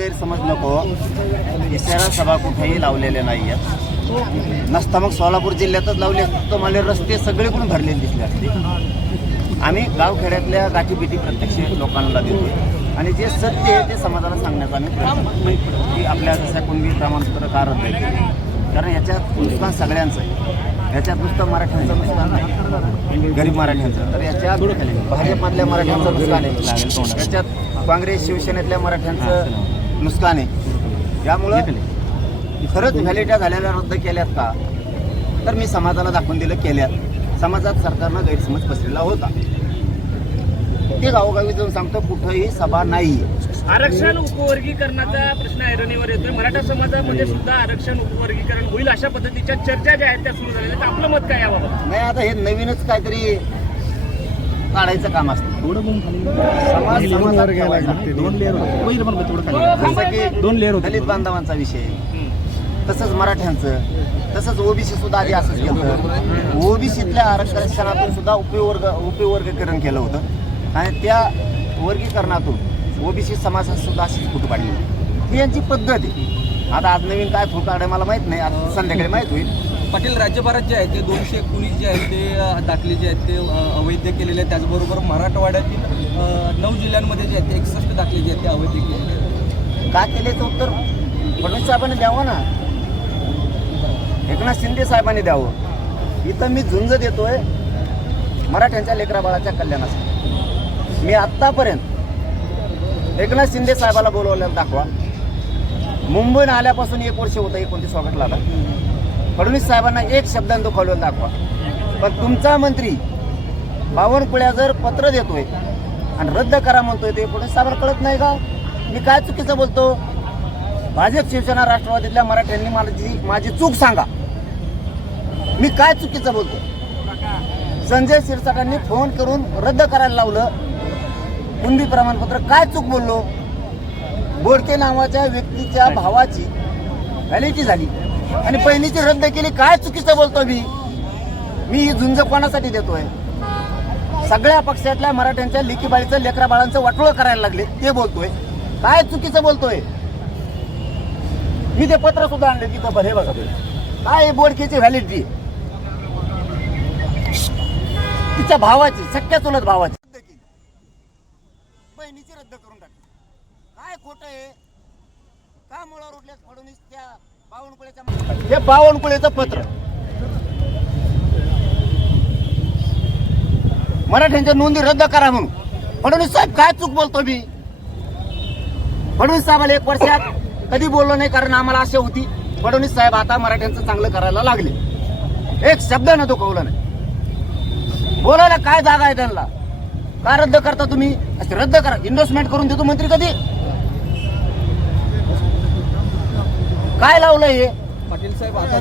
गैरसमज नको. इशारा सभा कुठेही लावलेल्या नाही आहेत. नसता मग सोलापूर जिल्ह्यातच लावले असते तर मला रस्ते सगळीकडून भरलेले दिसले असते. आम्ही गावखेड्यातल्या गाठीबिटी प्रत्यक्ष लोकांना देतो आणि जे सत्य आहे ते समाजाला सांगण्याचा आम्ही प्रयत्न करतो की आपल्या जशा कुणबी प्रमाणपत्र का रद्द केले, कारण याच्यात नुकसान सगळ्यांचं आहे. याच्यात नुसतं मराठ्यांचं नुकसान नाही, गरीब मराठ्यांचं, तर याच्यात भाजपमधल्या मराठ्यांचं नुकसान आहे, याच्यात काँग्रेस शिवसेनेतल्या मराठ्यांचं नुकसान आहे. यामुळं खरंच व्हॅलिट्या झालेल्या रद्द केल्यात का, तर मी समाजाला दाखवून दिलं केल्यात. समाजात सरकारनं गैरसमज पसरलेला होता ते गावोगावी जाऊन सांगतो कुठंही सभा नाही. आरक्षण उपवर्गीकरणाचा प्रश्न ऐरणीवर येतोय. मराठा समाजामध्ये सुद्धा आरक्षण उपवर्गीकरण होईल अशा पद्धतीच्या चर्चा ज्या आहेत त्या सुरू झालेल्या आहेत. आपलं मत काय याबाबत? नाही, आता हे नवीनच काहीतरी काढायचं काम असतं. दलित बांधवांचा विषय, तसंच मराठ्यांचं, तसंच ओबीसी सुद्धा आधी असंच केलं. ओबीसीतल्या आरक्षणातून सुद्धा उपवर्गीकरण केलं होतं आणि त्या वर्गीकरणातून ओबीसी समाजात सुद्धा अशीच फूट पाडली. ही यांची पद्धत आहे. आता आज नवीन काय फूट काढाय मला माहित नाही, आज संध्याकाळी माहीत होईल. पाटील, राज्यभरात जे आहेत ते 219 जे आहेत ते दाखले जे आहेत ते अवैध केलेले आहेत. त्याचबरोबर मराठवाड्यातील 9 जिल्ह्यांमध्ये जे आहेत ते 61 दाखले जे आहेत ते अवैध केलेले आहेत. का केल्याचं उत्तर फडणवीस साहेबांनी द्यावं ना, एकनाथ शिंदे साहेबांनी द्यावं. इथं मी झुंज देतोय मराठ्यांच्या लेकराबाळाच्या कल्याणासाठी. मी आत्तापर्यंत एकनाथ शिंदे साहेबाला बोलवलेलं दाखवा. मुंबईनं आल्यापासून 1 वर्ष होतं 29 ऑगस्टला. फडणवीस साहेबांना एक शब्दांत दुखावलेलं दाखवा. पण तुमचा मंत्री बावनकुळ्या जर पत्र देतोय आणि रद्द करा म्हणतोय ते फडणवीस साहेबांना कळत नाही का? मी काय चुकीचं बोलतो? भाजप शिवसेना राष्ट्रवादीतल्या मराठ्यांनी माझी चूक सांगा, मी काय चुकीचं बोलतो? संजय शिरसाटांनी फोन करून रद्द करायला लावलं कुणबी प्रमाणपत्र, काय चूक बोललो? बोडके नावाच्या व्यक्तीच्या भावाची व्हॅलिडिटी झाली आणि बहिणीची रद्द केली, काय चुकीचं बोलतो? मी ही झुंज कोणासाठी देतोय? सगळ्या पक्षातल्या मराठ्यांच्या लेकीबाळीचं लेकरा बाळांचं वाटोळं करायला लागले ते बोलतोय, काय चुकीचं बोलतोय? मी ते पत्र सुद्धा आणले तिथं. बरं, हे बघा काय बोडकेची व्हॅलिडिटी, तिच्या भावाची, सख्या चुलत भावाची बहिणीची रद्द करून टाकली. काय खोटं आहे? का मुळावर उठल्यात फडणवीस त्या बावनकुळेच्या? हे बावनकुळेचं पत्र मराठ्यांच्या नोंदी रद्द करा म्हणून. फडणवीस साहेब काय चूक बोलतो मी? फडणवीस साहेबाला 1 वर्षात कधी बोललो नाही, कारण आम्हाला आशा होती फडणवीस साहेब आता मराठ्यांचं चांगलं करायला लागले. एक शब्द न दुखवलं नाही. बोलायला काय जागा आहे त्यांना? का रद्द करता तुम्ही? रद्द करा. इन्व्हेस्टमेंट करून देतो मंत्री कधी? काय लावलंय हे? पाटील साहेब, आता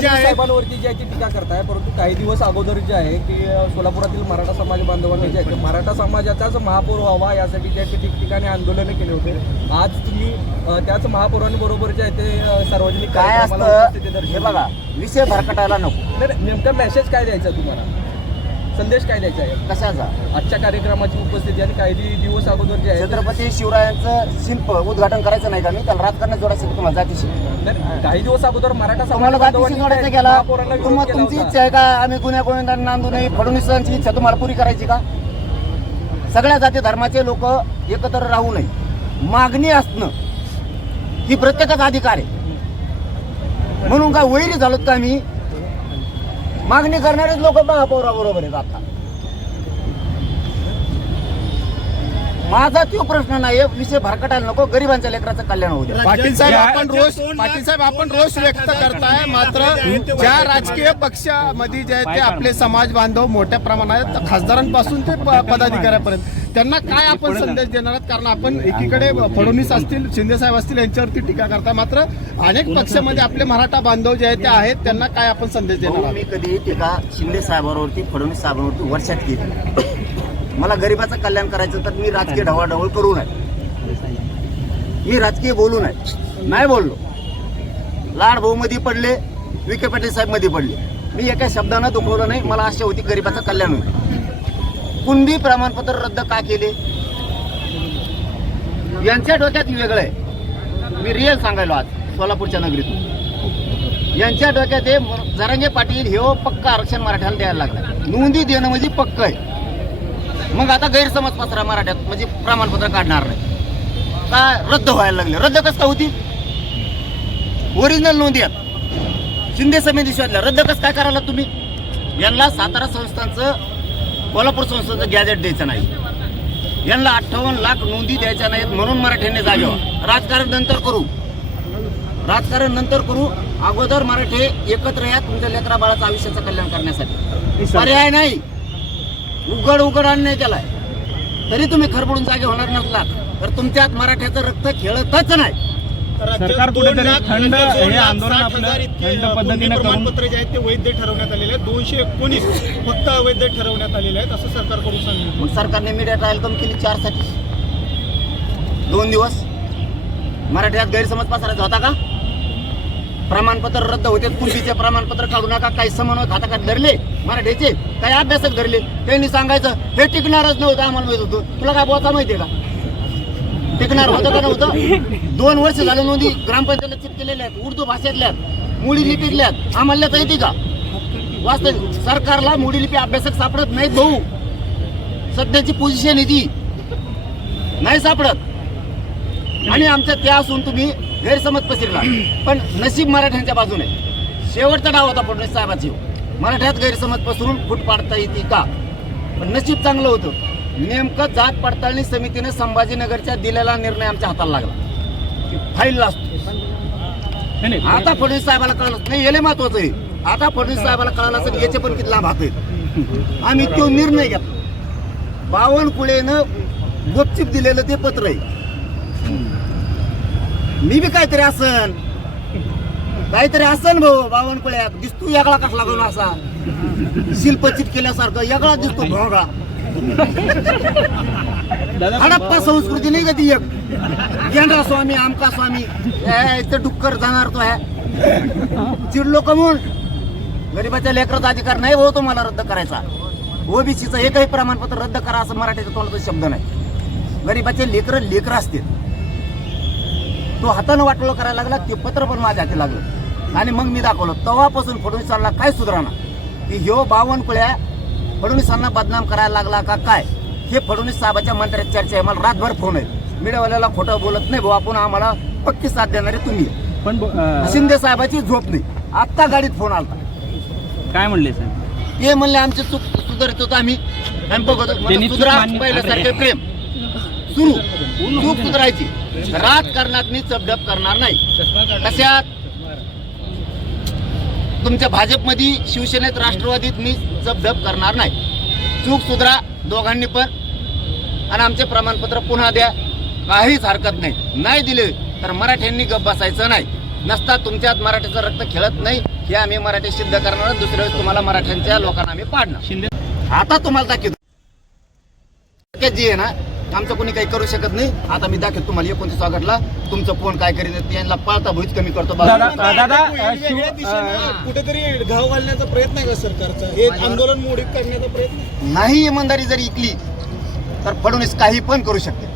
साहेबांवरती जी आहे ती टीका करताय, परंतु काही दिवस अगोदर जे आहे की सोलापुरातील मराठा समाज बांधवांनी जे आहे मराठा समाजाचाच महापौर व्हावा यासाठी जे आहे ते ठिकठिकाणी आंदोलने केले होते. आज तुम्ही त्याच महापौरांबरोबर जे आहे ते सार्वजनिक काय असतं हे बघा, विषय भरकटायला नको. नेमका मेसेज काय द्यायचा तुम्हाला? संदेश काय द्यायचा आहे कशाचा? आजच्या कार्यक्रमाची उपस्थिती आणि काही दिवस अगोदर जे आहे छत्रपती शिवरायांचं शिल्प उद्घाटन करायचं नाही का? मी त्याला राजकारणात जोडायचं तुम्हाला जातीशी. काही दिवस अगोदर मराठा तुम्हाला जातीशी जोडायचं गेला, तुम्हाला तुमची इच्छा आहे का आम्ही गुन्ह्या गोविंदांना नांदू नये? फडणवीसांची इच्छा तुम्हाला पुरी करायची का? सगळ्या जाती धर्माचे लोक एकत्र राहू नये, मागणी असणं ही प्रत्येकाचा अधिकार आहे. म्हणून का वैरी झालोत का मी? मागणी करणारेच लोक महापौराबरोबर आहेत. आता माझा तो प्रश्न नाही, विषय भरकटायला नको, गरिबांच्या लेकराचं कल्याण होऊ द्या. पाटील साहेब, आपण रोष व्यक्त करताय, मात्र ज्या राजकीय पक्षामध्ये जे आहेत ते आपले समाज बांधव मोठ्या प्रमाणात खासदारांपासून ते पदाधिकाऱ्यापर्यंत त्यांना काय आपण संदेश देणार आहात? कारण आपण एकीकडे फडणवीस असतील, शिंदे साहेब असतील यांच्यावरती टीका करताय, मात्र अनेक पक्षामध्ये आपले मराठा बांधव जे आहेत ते आहेत, त्यांना काय आपण संदेश देणार आहात? मी कधी टीका शिंदे साहेबांवरती, फडणवीस साहेबांवरती वर्षात केली. मला गरिबाचं कल्याण करायचं तर मी राजकीय ढवळाढवळ करू नये, मी राजकीय बोलू नये. नाही बोललो. लाड भाऊ मध्ये पडले, विखे पाटील साहेब मध्ये पडले, मी एका शब्दानं दुखवलं नाही. मला आशा होती गरिबाचं कल्याण होईल. कुणबी प्रमाणपत्र रद्द का केले? यांच्या डोक्यात वेगळं आहे. मी रिअल सांगायलो आज सोलापूरच्या नगरीतून. यांच्या डोक्यात हे जरांगे पाटील हे पक्का आरक्षण मराठ्याला द्यायला लागलं. नोंदी देणं म्हणजे पक्क आहे. मग आता गैरसमज पसरा मराठ्यात म्हणजे प्रमाणपत्र काढणार नाही का, रद्द व्हायला लागले. रद्द कसं होती? ओरिजिनल नोंदी आहेत शिंदे समिती शोधल्या, रद्द कसं काय करायला तुम्ही? यांना सातारा संस्थांचं कोल्हापूर संस्थांचं गॅजेट द्यायचं नाही, यांना 58 लाख नोंदी द्यायच्या नाहीत म्हणून मराठ्यांनी जागे व्हा. राजकारण नंतर करू, राजकारण नंतर करू. अगोदर मराठे एकत्र या तुमच्या लेकरा बाळाचं आयुष्याचं कल्याण करण्यासाठी. पर्याय नाही, उघड अन्याय केलाय तरी तुम्ही खरबडून जागे होणार नसलात तर तुमच्यात मराठ्याचं रक्त खेळतच नाही. सरकार कुठेतरी थंड हे आंदोलन आपलं थंड पद्धतीने प्रमाणपत्र जे आहेत ते वैध ठरवण्यात आलेले आहेत. 219 फक्त अवैध ठरवण्यात आलेले आहेत असं सरकारकडून सांगितलं. मग सरकारने मीडिया ट्रायल कमी केली 4 साठी 2 दिवस. मराठ्यात गैरसमज पसरायचा होता का? प्रमाणपत्र रद्द होते, कुणबीचे प्रमाणपत्र काढू नका. काही समन्वय खाताखात धरले मराठ्याचे, काही अभ्यासक धरले. त्यांनी सांगायचं हे टिकणारच नव्हतं, आम्हाला माहित होतं. तुला काय बोचा माहितीये का टिकणार होतं का नव्हतं? 2 वर्ष झालं नोंदी ग्रामपंचायतला चिपकेलेल्या आहेत, उर्दू भाषेतल्या आहेत, मोडी लिपीतल्या आहेत. आम्हाला तर येते का? वास्तविक सरकारला मोडी लिपी अभ्यासक सापडत नाहीत भाऊ. सध्याची पोझिशन आहे ती, नाही सापडत. आणि आमच्या त्या असून तुम्ही गैरसमज पसरला. पण नशीब मराठ्यांच्या बाजूने. शेवटचा डाव होता फडणवीस साहेबाची, मराठ्यात गैरसमज पसरून फूट पाडता येते का? पण नशीब चांगलं होतं. नेमकं जात पडताळणी समितीने संभाजीनगरच्या दिलेला निर्णय आमच्या हाताला लागला. फाईल असतो. आता फडणवीस साहेबाला कळलं नाही, याला महत्वाचं आहे. आता फडणवीस साहेबाला कळलं असेल याचे पण किती लाभ आहेत. आम्ही तो निर्णय घेतला. बावनकुळेनं गुपचूप दिलेलं ते पत्र आहे. मी बी काहीतरी असन भाऊ. बावनकुळ्यात दिसतो यागळा कसला लागून असा शिल्पचित केल्यासारखं यागळा दिसतो भोंगा. हडप्पा संस्कृती नाही का ती एक? गेंडा स्वामी आमका स्वामी डुक्कर जाणार तो आहे. चिडलो कमून. गरीबाच्या लेकराचा अधिकार नाही भाऊ तुम्हाला रद्द करायचा. ओबीसीचं एकही प्रमाणपत्र रद्द करा असं मराठीचा तोंडाचा शब्द नाही. गरीबाचे लेकर असते. तो हातानं वाटोळं करायला लागला. ते पत्र पण माझ्या हाती लागलं आणि मग मी दाखवलं. तेव्हापासून फडणवीसांना काय सुधारणा की ह्यो बावनकुळ्या फडणवीसांना बदनाम करायला लागला का काय, हे फडणवीस साहेबाच्या मंत्र्यात चर्चा आहे. मला रातभर फोन आहे. मीडियावाल्याला खोटं बोलत नाही भाऊ आपण, आम्हाला पक्की साथ देणारे तुम्ही. पण शिंदे साहेबाची झोप नाही. आत्ता गाडीत फोन आला. काय म्हणले सर? ते म्हणले आमची चूक सुधारित होतो आम्ही बघतो. सुधरा पहिल्यासारखे प्रेम सुरू, चूक सुधारायची. राजकारणात मी चपडप करणार नाही. कशात? तुमच्या भाजपमध्ये, शिवसेनेत, राष्ट्रवादीत मी चपडप करणार नाही. चूक सुधारा दोघांनी पण आणि आमचे प्रमाणपत्र पुन्हा द्या. काहीच हरकत नाही. नाही दिले तर मराठ्यांनी गप बसायचं नाही. नसता तुमच्यात मराठीचं रक्त खेळत नाही हे आम्ही मराठी सिद्ध करणार. दुसऱ्या वेळेस तुम्हाला मराठ्यांच्या लोकांना आम्ही पाडणार. शिंदे आता तुम्हाला दाखवतो जी आहे ना, आमचं कोणी काही करू शकत नाही. आता मी दाखवतो तुम्हाला 29 ऑगस्टला तुमचं कोण काय करीत यांना पाळता भुईच कमी करतो. कुठेतरी घाव घालण्याचा प्रयत्न आहे का सरकारचा? हे आंदोलन मोडीत करण्याचा प्रयत्न नाही. इमानदारी जरी इकली तर फडणवीस काही पण करू शकते.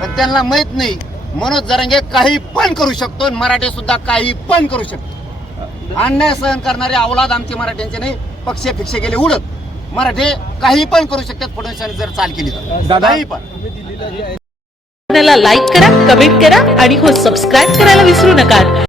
पण त्यांना माहित नाही मनोज जरांगे काही पण करू शकतो. मराठे सुद्धा काही पण करू शकतो. अन्याय सहन करणारे अवलाद आमचे मराठ्यांचे नाही. पक्ष फिक्ष गेले उडत. मराठे काही पण करू शकतात फडणवीसांनी जर चाल केली तर. काही पण. लाईक करा, कमेंट करा आणि हो सबस्क्राईब करायला विसरू नका.